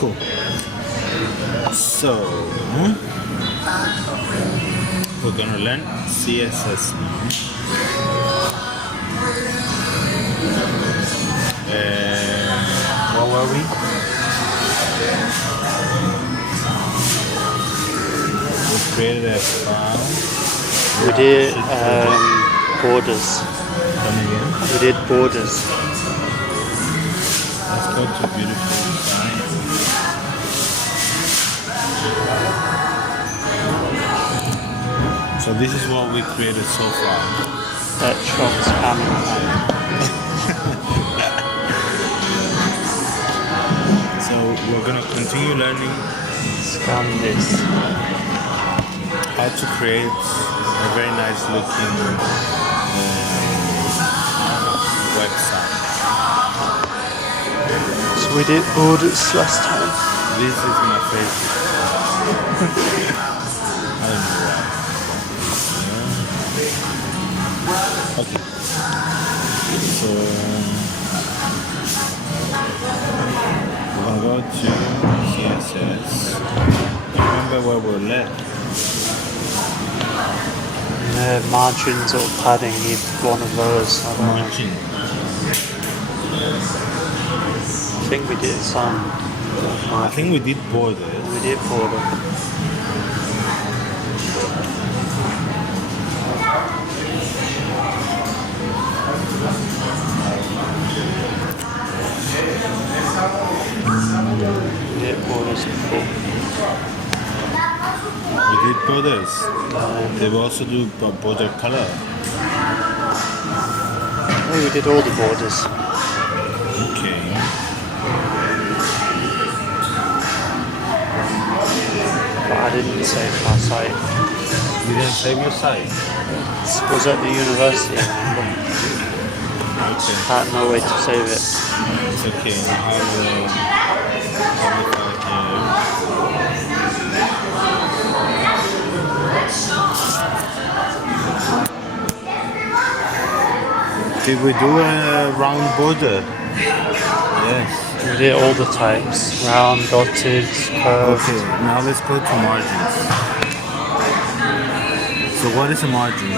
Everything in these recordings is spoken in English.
Cool. So we're gonna learn CSS now. What were we? We created a file. We did borders. Come again. We did borders. Let's go to beautiful design. So this is what we created so far. That shop's coming. So we're gonna continue learning Scan this. how to create a very nice looking website. So we did borders last time. This is my favorite. I don't know why. Okay. So we're gonna go to CSS. Remember where we're left. Margins or padding, need one of those. I don't know. Margin. I think we did some. I think we did borders. We did border. We did borders before. We did borders. They will also do border color. Oh, we did all the borders. Okay. But I didn't save my site. You didn't save your site? It was at the university. I Okay. had no way to save it. It's okay. I have Did we do a round border? Yes. We did all the types. Round, dotted, curved. Okay, now let's go to margins. So what is a margin?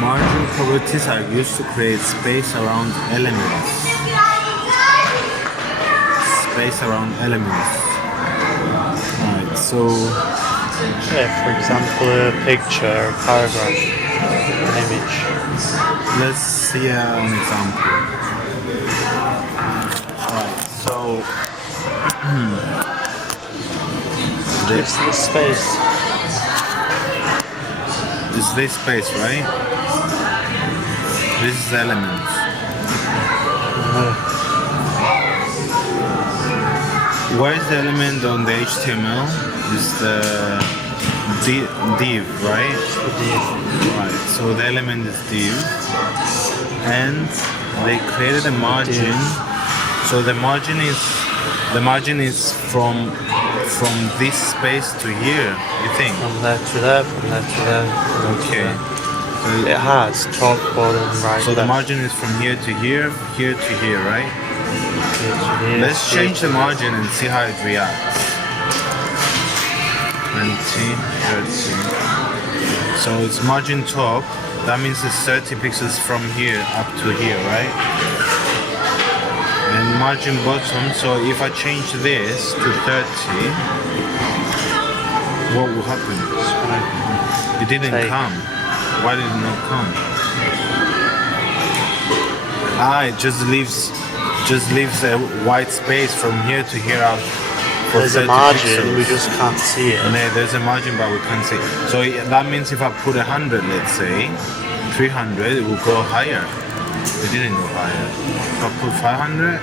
Margin properties are used to create space around elements. Space around elements. Alright, so Yeah, for example, a picture, a paragraph, an image. let's see an example. Alright, so This is the space. is this space, right? This is the elements. Where is the element on the HTML? Is the div, right? Right. So the element is div, and they created a margin. So the margin is from this space to here. You think? From there to there, from there to there. Okay. It has top, bottom, right. So the left, margin is from here to here to here, right? here to here, Let's here change to the here. margin and see how it reacts. 20, 30. So it's margin top. That means it's 30 pixels from here up to here, right? And margin bottom. So if I change this to 30, what will happen? It didn't Take. come. Why did it not come? It just leaves a white space from here to here out. For There's a 30 margin, pixels. we just can't see it. And there's a margin, but we can't see. So that means if I put 100, let's say, 300, it will go higher. It didn't go higher. If I put 500,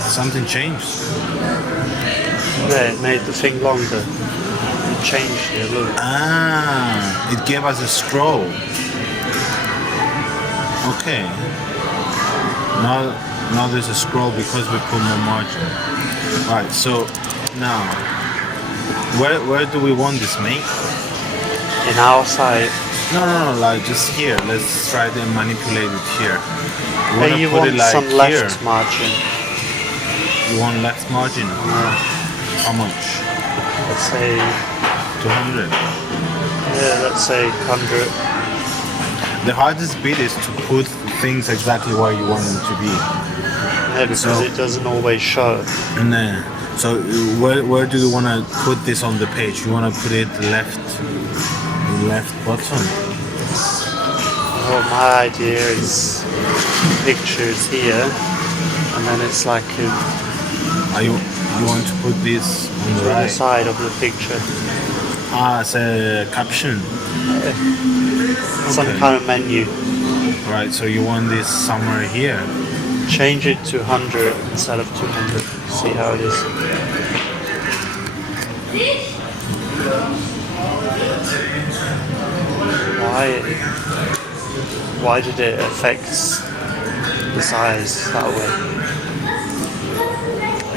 something changed. Yeah, it made the thing longer. It changed it, look. It gave us a scroll. Okay. Now there's a scroll because we put more margin. Alright, so now where do we want this mate? In our site, No, like just here. Let's try to manipulate it here. wanna Hey, you put want it like some here. left margin. You want left margin? Yeah. How much? Let's say, 200. yeah, let's say 100. The hardest bit is to put things exactly where you want them to be. Yeah, because So- it doesn't always show. And then, so where do you want to put this on the page? You want to put it left bottom. Well, my idea is pictures here, and then it's like You want to put this on the to the right? side of the picture. As a caption. Some Okay. kind of menu. Right, so you want this somewhere here. Change it to 100 instead of 200. See how it is. Why did it affect the size that way?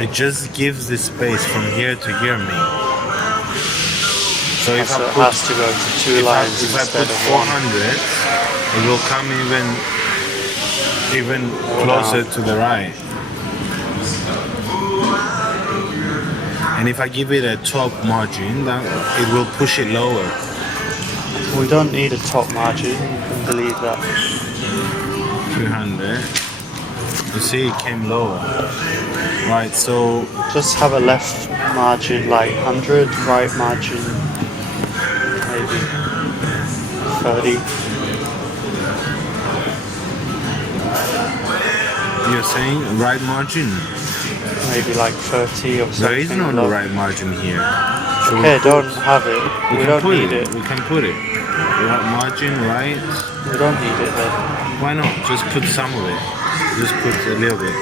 It just gives the space from here to here, me. So if So I it put has to go to two lines if I instead put of one. 400, it will come even closer to the right. And if I give it a top margin, then it will push it lower. We don't need a top margin. You can delete that. 300. You see, it came lower. Right, so Just have a left margin like 100, right margin maybe 30. you're saying right margin? Maybe like 30 or something. There is no low. right margin here. Should we Okay, put- don't have it. We can don't put need it. We can put it. Right margin, right? We don't need it then. Why not? Just put some of it. Just put a little bit.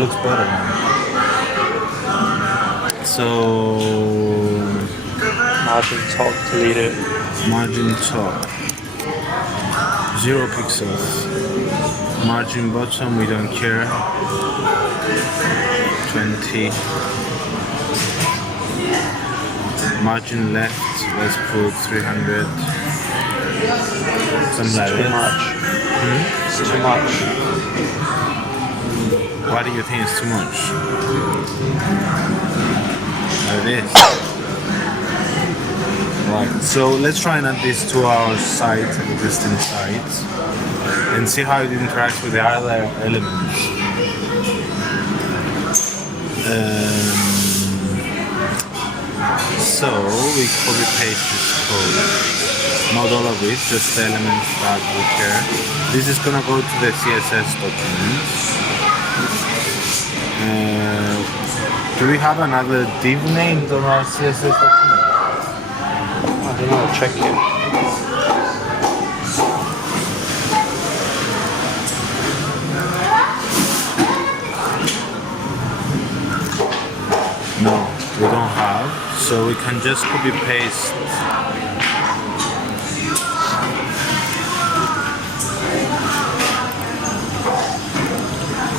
Looks better. So Margin top, delete it. margin top 0 pixels. Margin bottom we don't care. 20. Margin left, let's put 300. Something like Too that. much. It's too much. Why do you think it's too much? Like this. Right, so let's try and add this to our site, existing site, and see how it interacts with the other elements. So we copy paste this code. Not all of it, just the elements that we care. This is gonna go to the CSS document. Do we have another div named on our CSS document? I don't know, check it. No, we don't have. So we can just copy paste.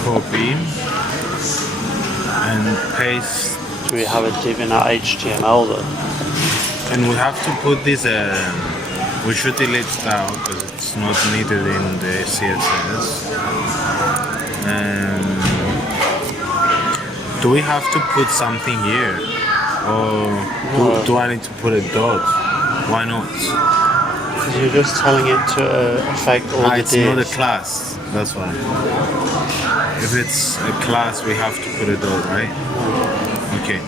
Copy and paste. Do we have a div in our HTML then? And we have to put this. We should delete that because it's not needed in the CSS. Do we have to put something here, or do I need to put a dot? Why not? Because you're just telling it to affect all the It's not a divs. class. That's why. If it's a class, we have to put a dot, right? Okay.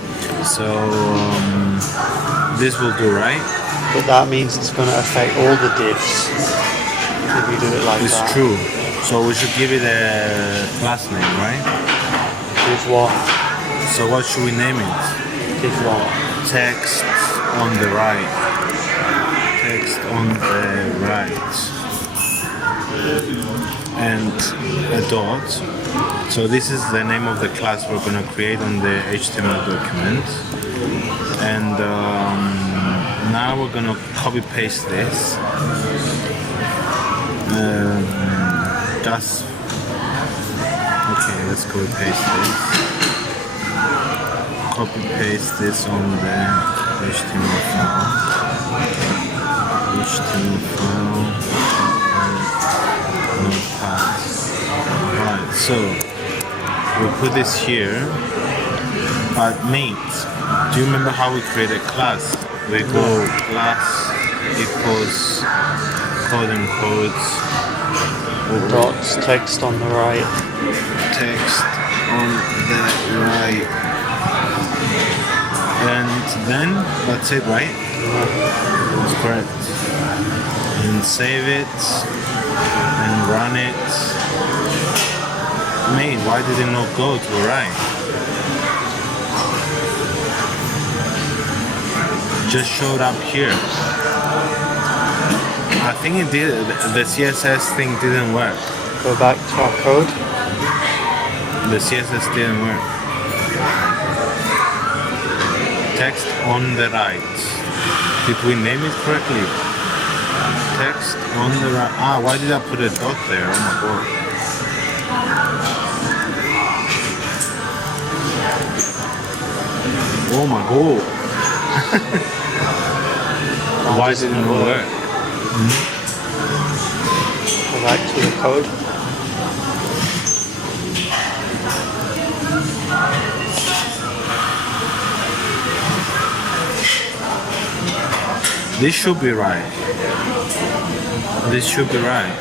So this will do, right? But that means it's going to affect all the divs. If you do it like It's that. true. So we should give it a class name, right? Div 1. So what should we name it? Div 1. Text on the right. Text on the right. And a dot. So this is the name of the class we're going to create on the HTML document. And now we're going to copy paste this. Just okay, let's copy paste this. Copy paste this on the HTML file. HTML file. So we put this here. But mate, do you remember how we create a class? We go class equals code and codes. Dots, text on the right. Text on the right. And then that's it, right? That's correct. And save it and run it. Mate, why did it not go to the right? Just showed up here. I think it did. The CSS thing didn't work. Go back to our code. The CSS didn't work. Text on the right. Did we name it correctly? Text on the right. Ah, why did I put a dot there? Oh my god. Oh my god. Why didn't it work? Go back to the code. This should be right. This should be right.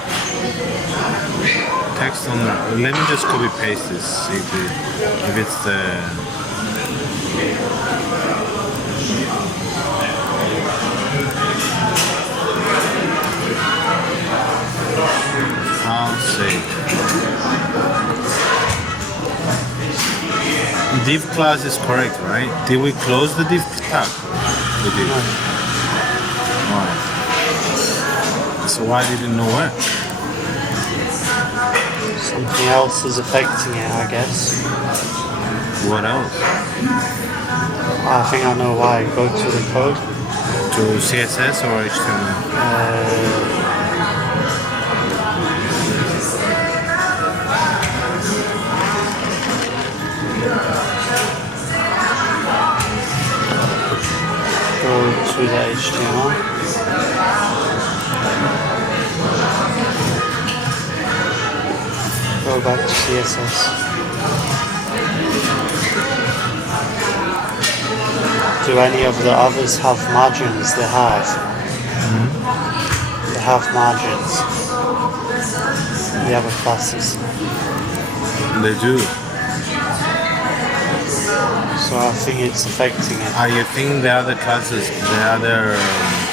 Text on the. Let me just copy paste this. See if it's the. I'll save. Div class is correct, right? Did we close the div tab? We did. Alright. So why did it not work? Something else is affecting it, I guess. What else? I think I know why. Go to the code. To CSS or HTML? Go to the HTML. Go back to CSS. Do any of the others have margins? They have. They have margins. The other classes. They do. So I think it's affecting it. You think the other classes, the other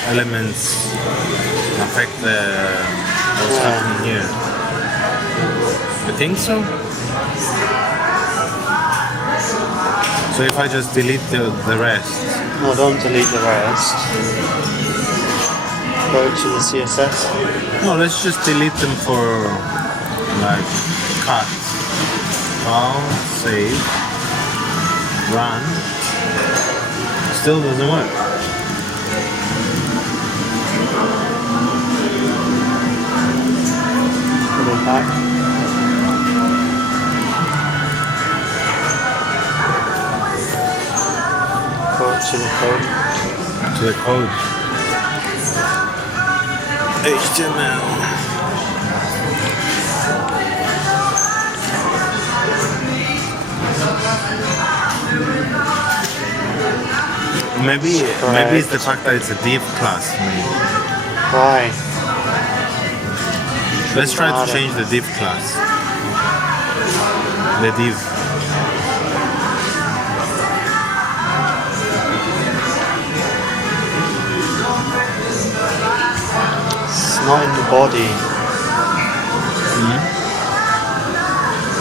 elements affect what's happening here? You think so? So if I just delete the rest? No, don't delete the rest. Go to the CSS. No, let's just delete them for like cut. File, save, run. Still doesn't work. Put it back. Go to the code. To the code. HTML. Maybe it's the fact that it's a div class. Maybe. Why? Let's try to change the div class. The div. It's not in the body.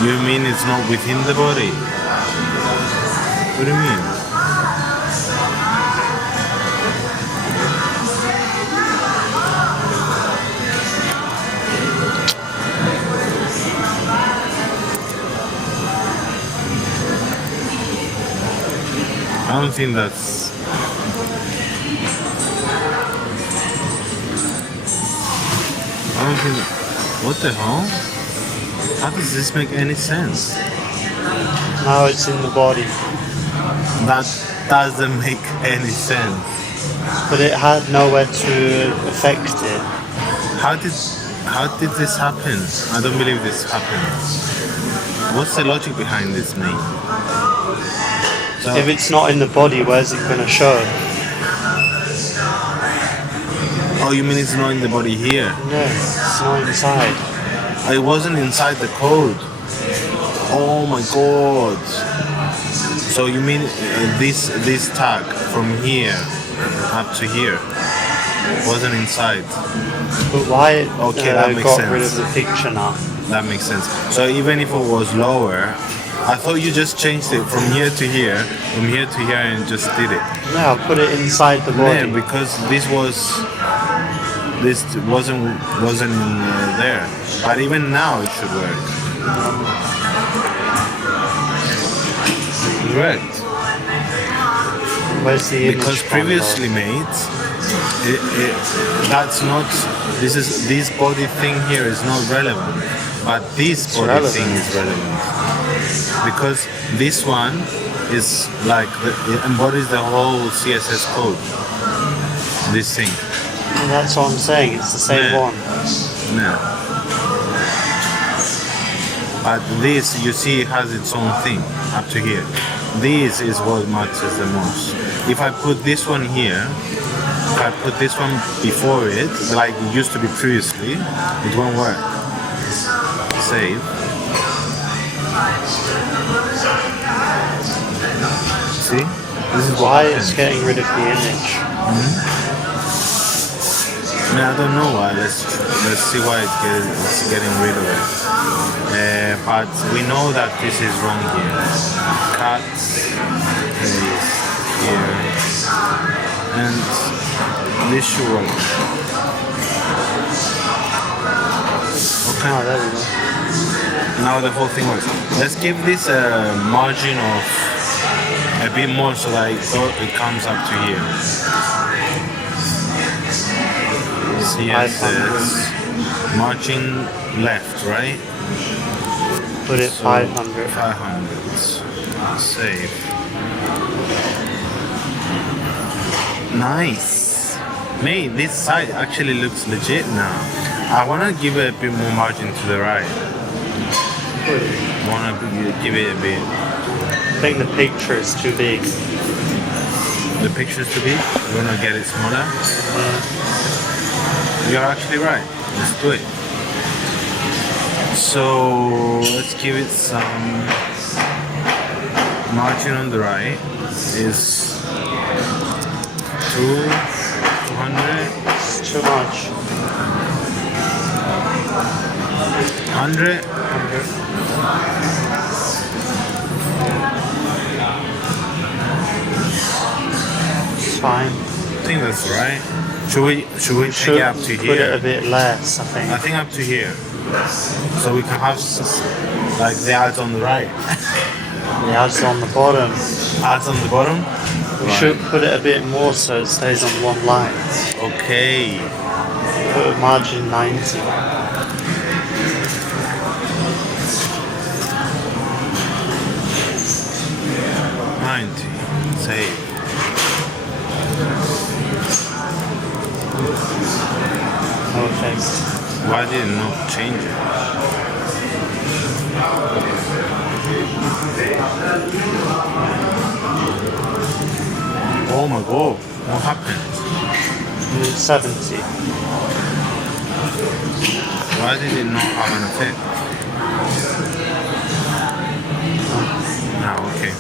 You mean it's not within the body? What do you mean? I don't think that's... I don't think that... What the hell? How does this make any sense? Now it's in the body. That doesn't make any sense. But it had nowhere to affect it. How did... How did this happen? I don't believe this happened. What's the logic behind this, mate? So, If it's not in the body, where's it gonna show? oh, you mean it's not in the body here? No, it's not inside. It wasn't inside the code. Oh my god. So you mean this tag from here up to here wasn't inside? But why Okay, that makes got rid sense. of the picture now? That makes sense. So even if it was lower, I thought you just changed it from here to here, and just did it. No, I put it inside the Yeah, body. because this wasn't in there. But even now it should work. Correct. Where's the image Because from, previously, mate, that's not. This body thing here is not relevant, but this body relevant. thing is relevant because this one is like it embodies the whole CSS code. This thing. though? That's what I'm saying. It's the same Yeah. one. No. But this, you see, it has its own thing up to here. This is what matters the most. If I put this one here, if I put this one before it, like it used to be previously, it won't work. Save. See? This is Why what it's happens. getting rid of the image? I mean, I don't know why. Let's see why it's getting rid of it. But we know that this is wrong here. Cut is here, and this should work. Okay. Oh, there we go. Now the whole thing works. Let's give this a margin of a bit more so that it comes up to here. CSS margin left, right? Put it So, 500. 500. Save. Nice. Mate, this side actually looks legit now. I want to give it a bit more margin to the right. I want to give it a bit. I think the picture is too big. The picture's too big. You want to get it smaller? You're actually right. Let's do it. So let's give it some margin on the right. Is 200, It's too much. 100. It's fine. I think that's right. Should we take Should it up to put it a here? bit less, I I think. think up to here. So we can have like the ads on the right. The ads on the bottom. Ads on the bottom. We should put it a bit more so it stays on one line. Okay. Put a margin 90. Save. Okay. Why did it not change it? Oh my god, what happened? 70. Why did it not have an effect? Ah, okay.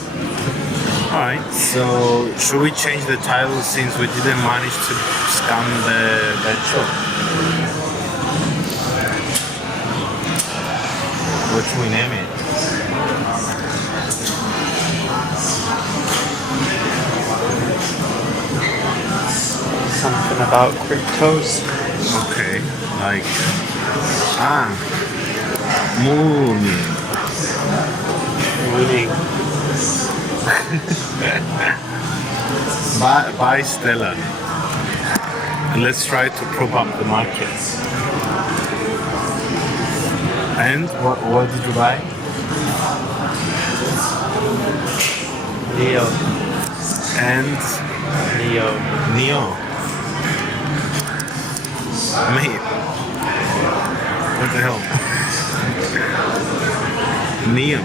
Alright, so should we change the title since we didn't manage to scan the shop? What should we name it? Something about cryptos. Okay, like Mooning. Winning. Buy Stella. And let's try to prop up the market. And what did you buy? Neo. And Neo. Mate, What the hell? Neon.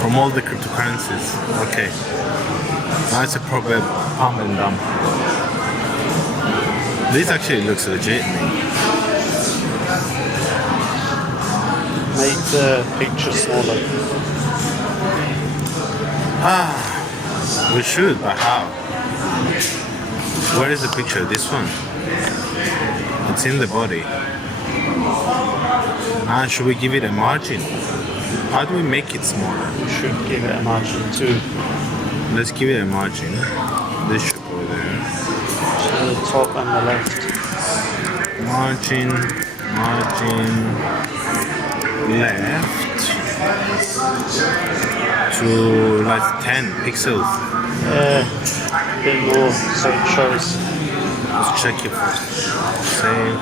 From all the cryptocurrencies. Okay. That's a proper pump and dump. This actually looks legit. Make the picture smaller. We should, but how? Where is the picture? This one? It's in the body. Should we give it a margin? How do we make it smaller? We should give it a margin too. Let's give it a margin. This should go there. To the top and the left. Margin, left to like 10 pixels. Yeah, a bit more so it shows. Let's check it first. Save.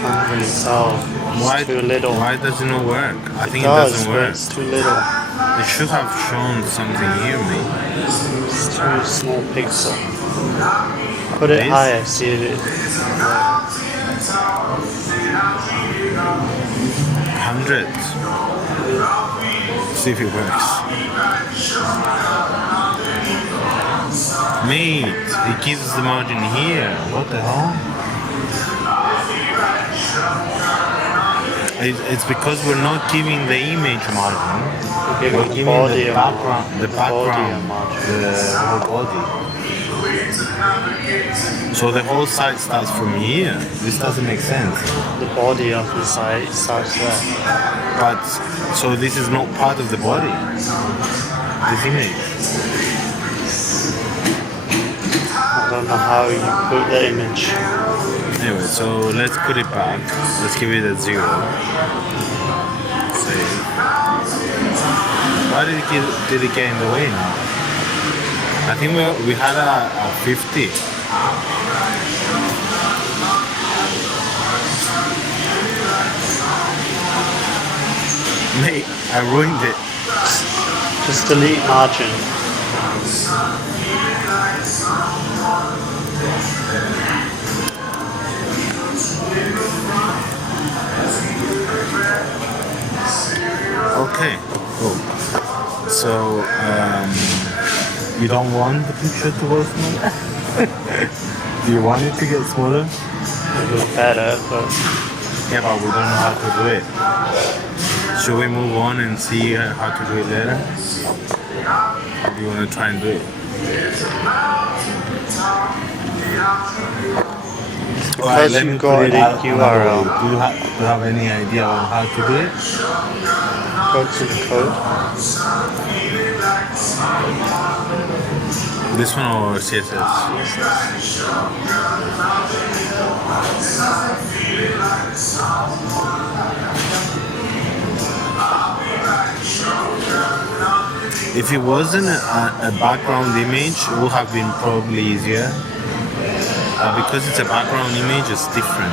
Can't really tell. It's too little. Why does it not work? I think it does, doesn't but work. it's too little. It should have shown something here, mate. It's too small pixel. Put it This? higher, see it is. 100. See if it works. Mate, it gives the margin here. What the hell? It's because we're not giving the image margin. We're giving the background, body margin. the whole body. So the whole site starts from here. This doesn't make sense. The body of the site starts there. But so this is not part of the body. This image. I don't know how you put the image. Anyway, so let's put it back. Let's give it a 0. Save. Why did it get in the way now? I think we had a 50. Mate, I ruined it. Just delete margin. Okay, cool. So, you don't want the picture to go smaller? Do you want it to get smaller? It look better, but Yeah, but we don't know how to do it. Should we move on and see how to do it later? Or do you want to try and do it? because you got the URL. Do you have any idea on how to do it? Go to the code. This one or CSS? If it wasn't a background image, it would have been probably easier. Because it's a background image, it's different.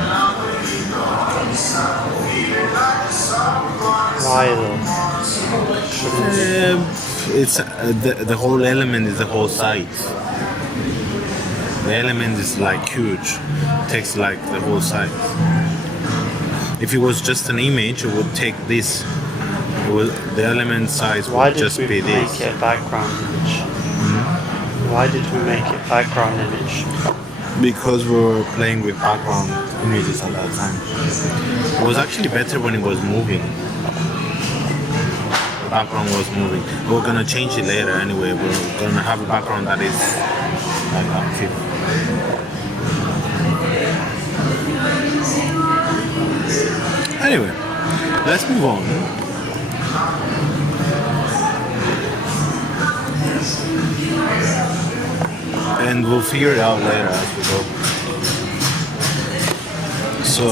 Why though? It's the whole element is the whole site. The element is like huge. It takes like the whole site. If it was just an image, it would take this. The element size Why would did just we be make this. it a background image? Why did we make it background image? Because we were playing with background images at that time. It was actually better when it was moving. The background was moving. We're gonna change it later anyway. We're gonna have a background that is like active. Anyway, let's move on. And we'll figure it out later as we go. So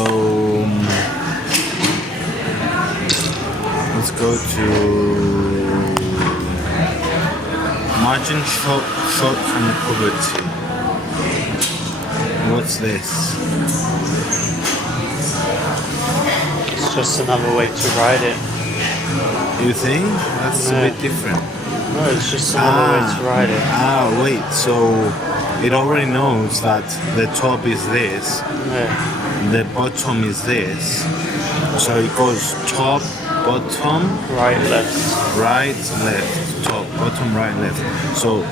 let's go to margin short and poverty. What's this? It's just another way to write it. You think? That's a bit different. No, it's just another way to write it. Wait, so it already knows that the top is this, Yeah. the bottom is this. So it goes top, bottom, Right, left. right, left, top, bottom, right, left. So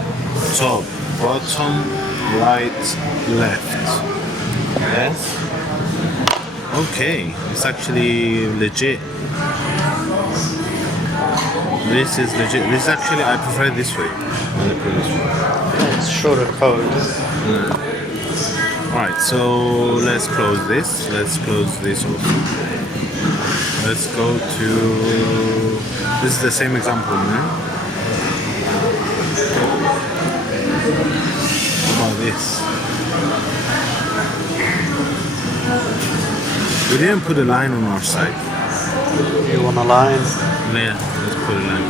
top, bottom, right, left. Yes? Okay, it's actually legit. This is legit. This actually, I prefer this way than the previous one. Yeah, it's shorter code. Alright, so let's close this. Let's close this also. Let's go to... This is the same example, no? How about this? We didn't put a line on our side. You want a line? Yeah, let's put a line.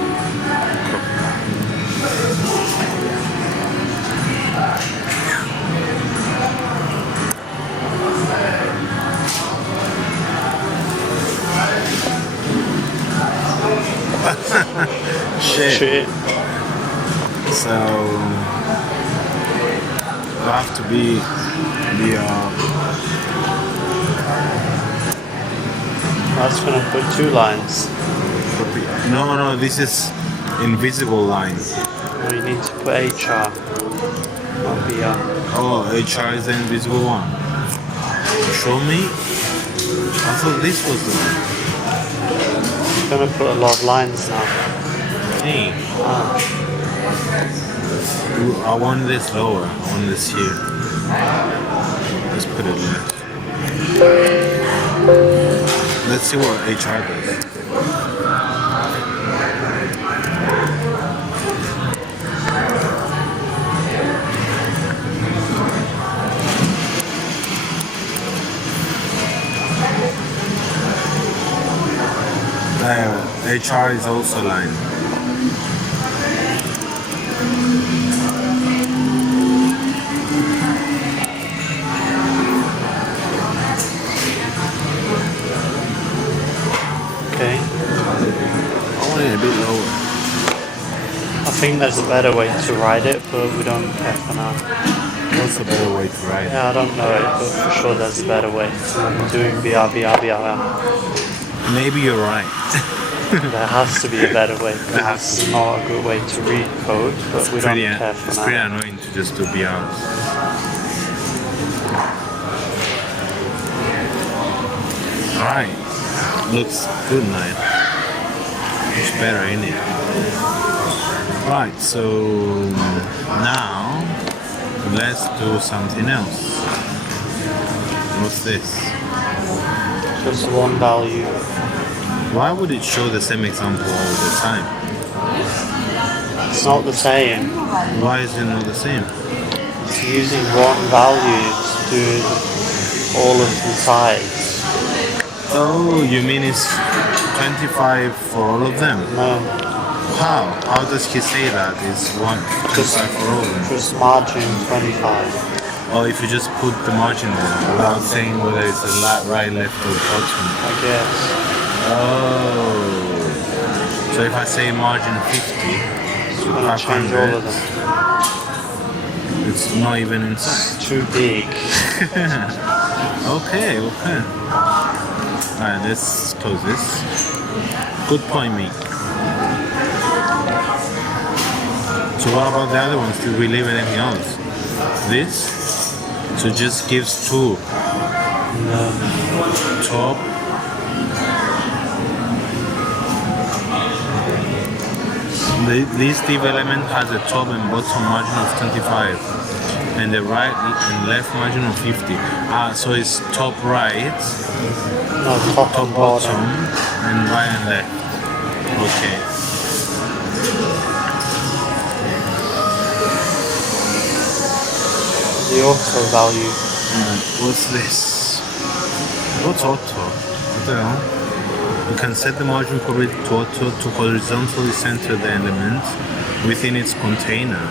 Shit. So you have to be the That's gonna put 2 lines. no, this is invisible line. Well, you need to put HR, not BR. Oh, HR is the invisible one. Show me. I thought this was the one. It's gonna put a lot of lines now. Hey, I want this lower. I want this here. Let's put it left. Let's see what HR does. HR is also line. Okay. I want it a bit lower. I think there's a better way to write it, but we don't care for now. What's a better way to write it? Yeah, I don't know it, but for sure there's a better way. Doing BR. Maybe you're right. There has to be a better way. It's not a good way to read code, but we don't care for It's now. pretty annoying to just do BRs. Alright. Looks good now. Much better, isn't it? Right, so now let's do something else. What's this? Just one value. Why would it show the same example all the time? It's not the same. Why is it not the same? It's using one value to do all of the sides. Oh, you mean it's 25 for all of them? No, How? How does he say that? It's 25 for all of them? just margin 25. Or if you just put the margin there without saying whether it's a right, left, or bottom. I guess. Oh. So if I say margin 50 It's to gonna change all of 500, them. it's not even inside. It's too big. Okay. Alright, let's close this. Good point, mate. So what about the other ones? Did we leave anything else? This? So it just gives 2. Top. This div element has a top and bottom margin of 25 and the right and left margin of 50. So it's top right, No, top top and bottom, bottom. and right and left. Okay. The auto value. What's this? What's auto? What the hell? You can set the margin property to auto to horizontally center the element within its container.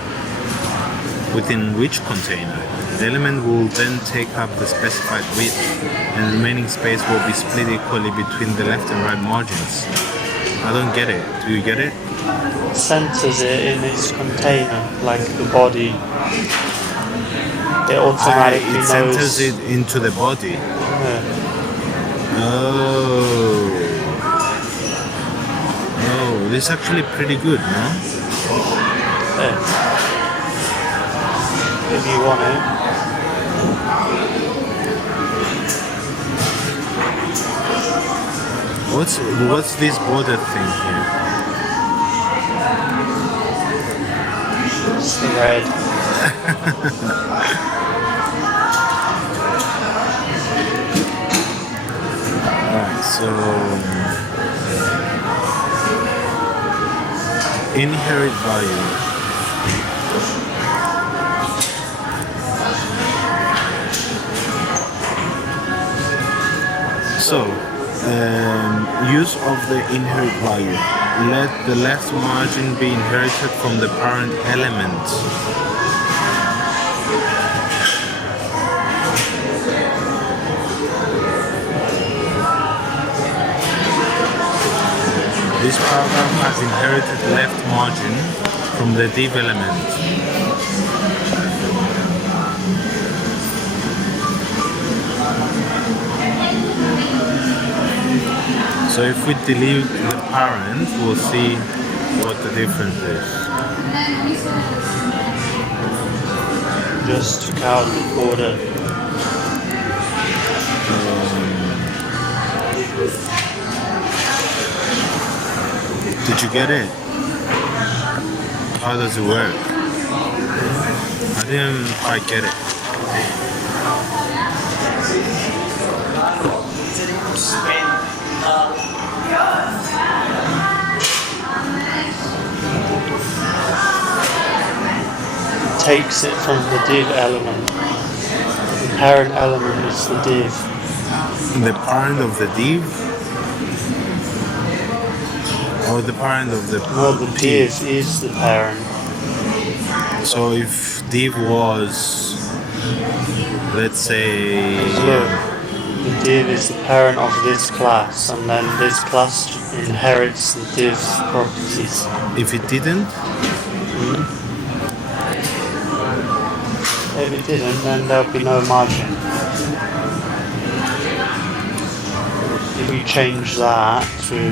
Within which container? The element will then take up the specified width and the remaining space will be split equally between the left and right margins. I don't get it. Do you get it? Centers it in its container, like the body. it automatically it knows. centers it into the body. Yeah. Oh. Oh, this is actually pretty good, no? Yeah. If you want it. What's this border thing here? It's the red. Alright, so inherit value. So use of the inherit value. Let the left margin be inherited from the parent element. This paragraph has inherited left margin from the div element. So if we delete the parent, we'll see what the difference is. Just took out the border. Did you get it? How does it work? I didn't quite get it. Takes it from the div element. The parent element is the div. The parent of the div? Or the parent of the Well, the div is the parent. So if div was, let's say, Look, the div is the parent of this class, and then this class inherits the div's properties. if it didn't, If it didn't, then there'll be no margin. If you change that to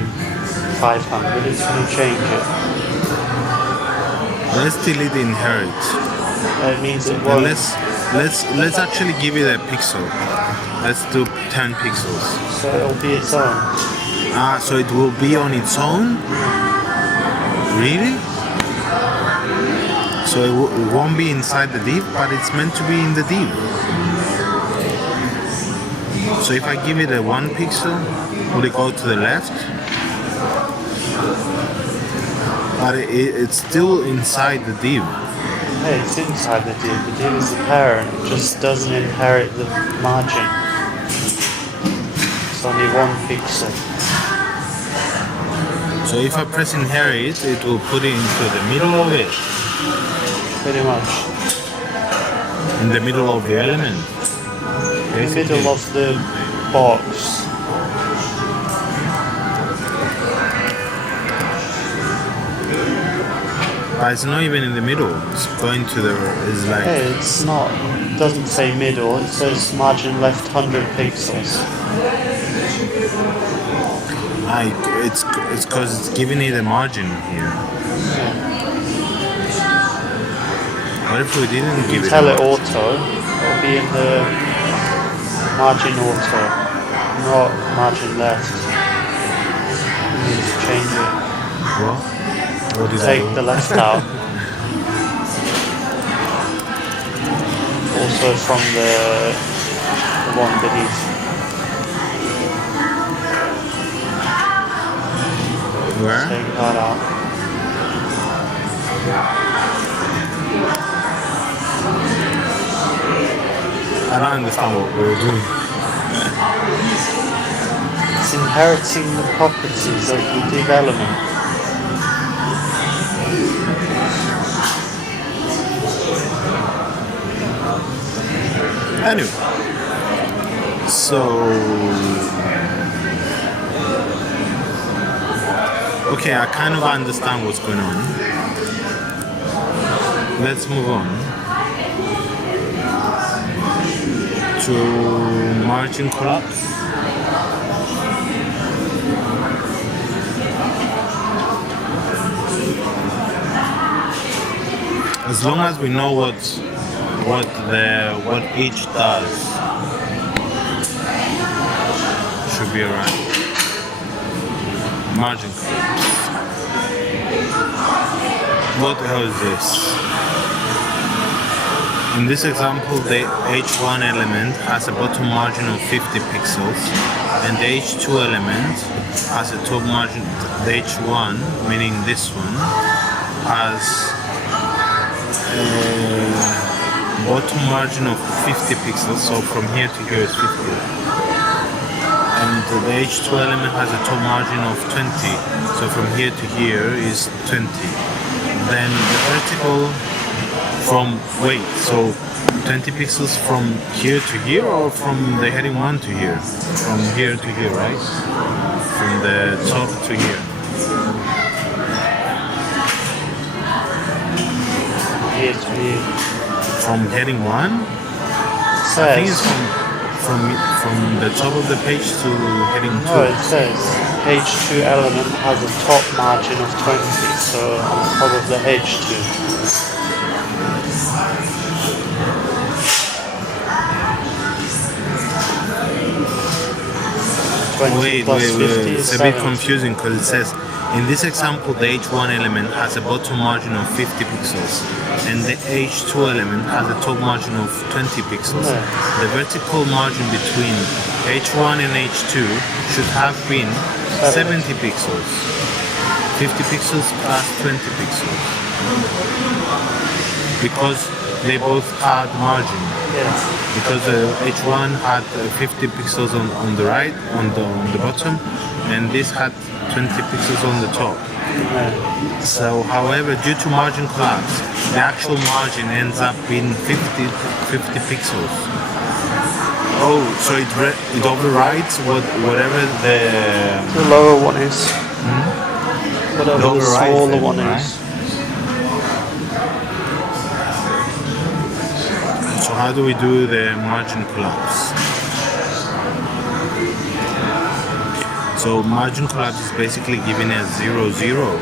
500, it's going to change it. let's delete inherit. That means it And won't. let's actually give it a pixel. Let's do 10 pixels. So it'll be its own. Ah, so it will be on its own? Really? So it won't be inside the div, but it's meant to be in the div. So if I give it a 1 pixel, will it go to the left? But it's still inside the div. Hey, it's inside the div. The div is the parent. It just doesn't inherit the margin. It's only 1 pixel. So if I press inherit, it will put it into the middle of it. Pretty much. In the middle of the element. In the middle of the box. But it's not even in the middle. It's going to the. It's like. Hey, it's not. It doesn't say middle. It says margin left 100 pixels. It's because it's giving it a margin here. What if we didn't give it? Tell it auto. It'll be in the margin auto, not margin left. You need to change it. What? What did I Take do? the left out. Also from the one beneath. Where? Take that out. I don't understand what we're doing. It's inheriting the properties of the div element. Anyway, so okay, I kind of understand what's going on. Let's move on. to margin collapse. As long as we know what each does, should be alright. Margin collapse. What the hell is this? In this example, the H1 element has a bottom margin of 50 pixels, and the H2 element has a top margin. The H1, meaning this one, has bottom margin of 50 pixels, so from here to here is 50. And the H2 element has a top margin of 20, so from here to here is 20. Then the vertical so 20 pixels from here to here, or from the heading 1 to here? From here to here, right? From the top to here. Here to here. From heading 1? I think it's from the top of the page to heading 2. No, it says H2 element has a top margin of 20, so on top of the H2. 20 wait, plus 50 is it's a bit 70. confusing because it says in this example the H1 element has a bottom margin of 50 pixels and the H2 element has a top margin of 20 pixels. Yeah. The vertical margin between H1 and H2 should have been 70 pixels. 50 pixels plus 20 pixels. Because they both had margin. Yeah. Because H1 had 50 pixels on the right, on the bottom, and this had 20 pixels on the top. Yeah. So, however, due to margin collapse, the actual margin ends up being 50 pixels. Oh, so it overrides whatever the lower one is. Whatever the smaller them, one right? is. So how do we do the margin collapse? So margin collapse is basically giving a 0, 0.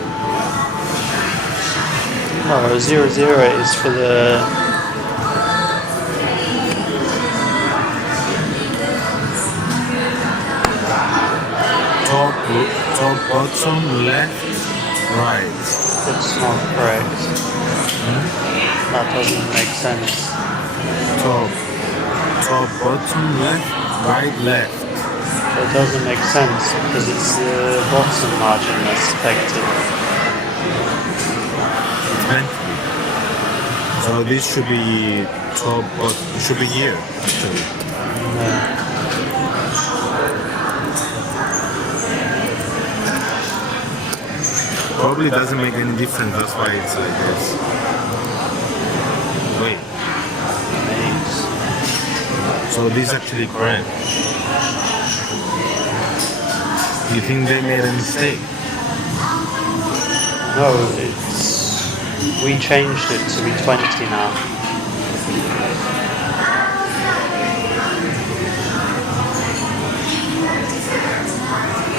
No, 0, 0 is for the top, bottom, left, right. That's not correct. That doesn't make sense. Top, bottom, left, right, left. That doesn't make sense because it's the bottom margin that's affected. It's meant to be. So this should be top, bottom, should be here actually. Yeah. Probably doesn't make any difference, that's why it's like this. Wait. So this is actually correct. You think they made a mistake? No, we changed it to be 20 now.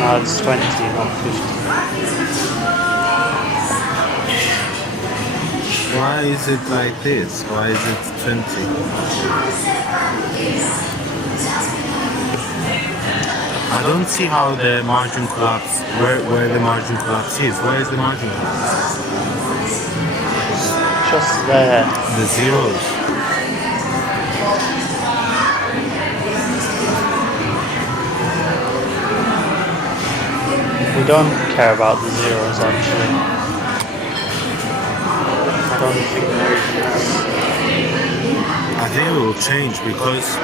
Now it's 20, not 50. Why is it like this? Why is it 20? I don't see how the margin collapse, where the margin collapse is. Where is the margin collapse? Just there. The zeros. We don't care about the zeros actually. I don't think there is. I think it will change because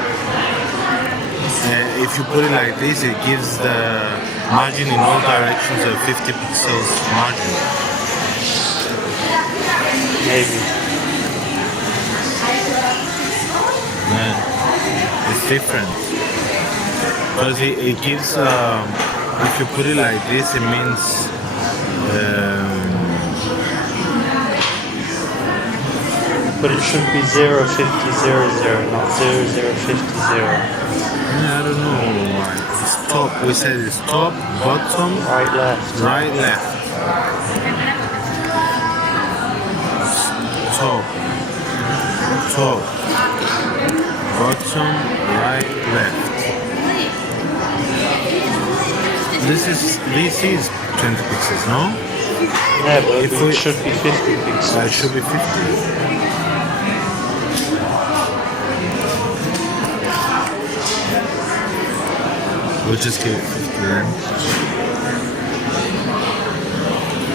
if you put it like this, it gives the margin in all directions a 50 pixels margin. Maybe. Yeah, it's different. Because it gives, if you put it like this, it means But it should be 0, 50, 0, 0, not 0, 0, 50, 0. Yeah, I don't know why. It's top. We said it's top, bottom, Right, left. right, left. Top, top, bottom, right, left. This is 20 pixels, no? Yeah, but If it should be 50 pixels. It should be 50. We'll just give it 50 then.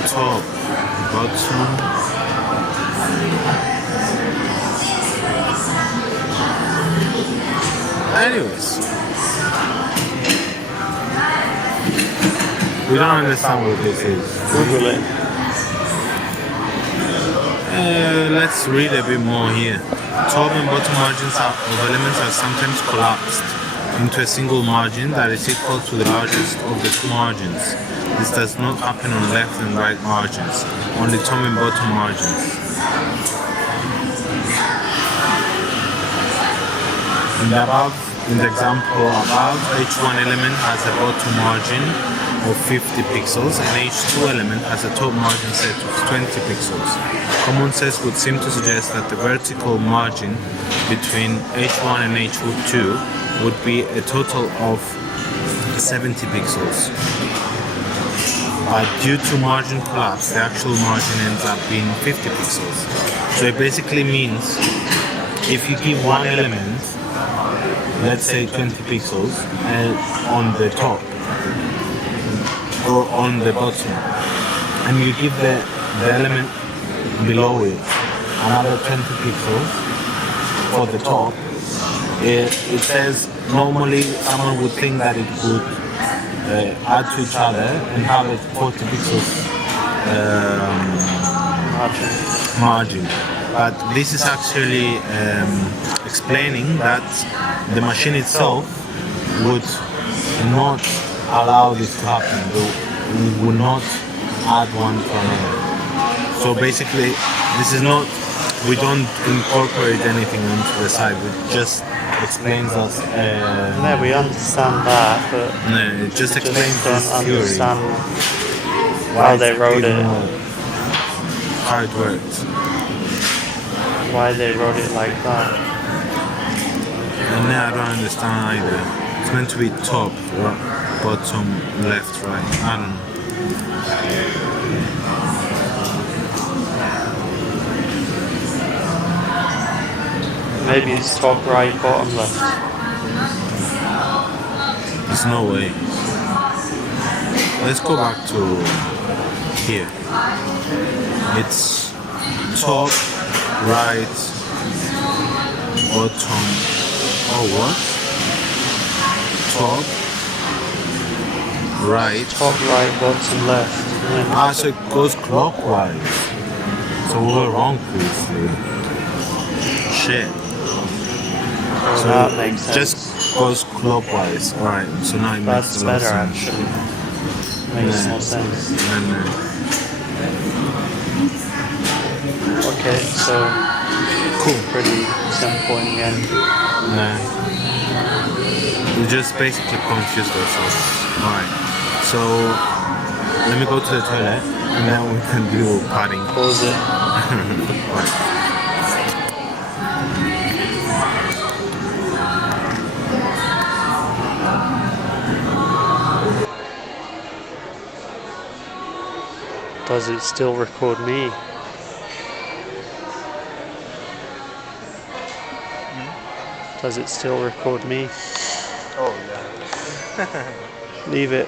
Top, bottom. Anyways, we don't understand what this is. Google it. Let's read a bit more here. Top and bottom margins of elements are sometimes collapsed into a single margin that is equal to the largest of the two margins. This does not happen on left and right margins, only top and bottom margins. In the example above, H1 element has a bottom margin of 50 pixels and H2 element has a top margin set of 20 pixels. Common sense would seem to suggest that the vertical margin between H1 and H2 would be a total of 70 pixels. But due to margin collapse, the actual margin ends up being 50 pixels. So it basically means if you give one element, let's say 20 pixels on the top or on the bottom, and you give the element below it another 20 pixels for the top, it says normally someone would think that it would add to each other and have a 40 pixels margin. But this is actually explaining that the machine itself would not allow this to happen. It would not add one to another. So basically, this is not, we don't incorporate anything into the side. It just explains us. Yeah, we understand that, but No, it just explains don't this theory. understand how they wrote it. How it works. Why they wrote it like that. And now I don't understand either. It's meant to be top, bottom, left, right. I don't know. Maybe it's top, right, bottom, left. There's no way. Let's go back to here. It's top, right, bottom, oh what? Top, right. Top, right, bottom, left. Ah, so it goes clockwise. So we were wrong previously. Shit. So that makes sense. Just goes clockwise. Alright, so now it That's makes a lot of better sense. actually. Makes more sense. Okay, so Cool. pretty simple in the end. Nah. We just basically confused ourselves. Alright. So let me go to the toilet and then we can do padding. Pause it. Right. Does it still record me? Does it still record me? Oh yeah. Leave it.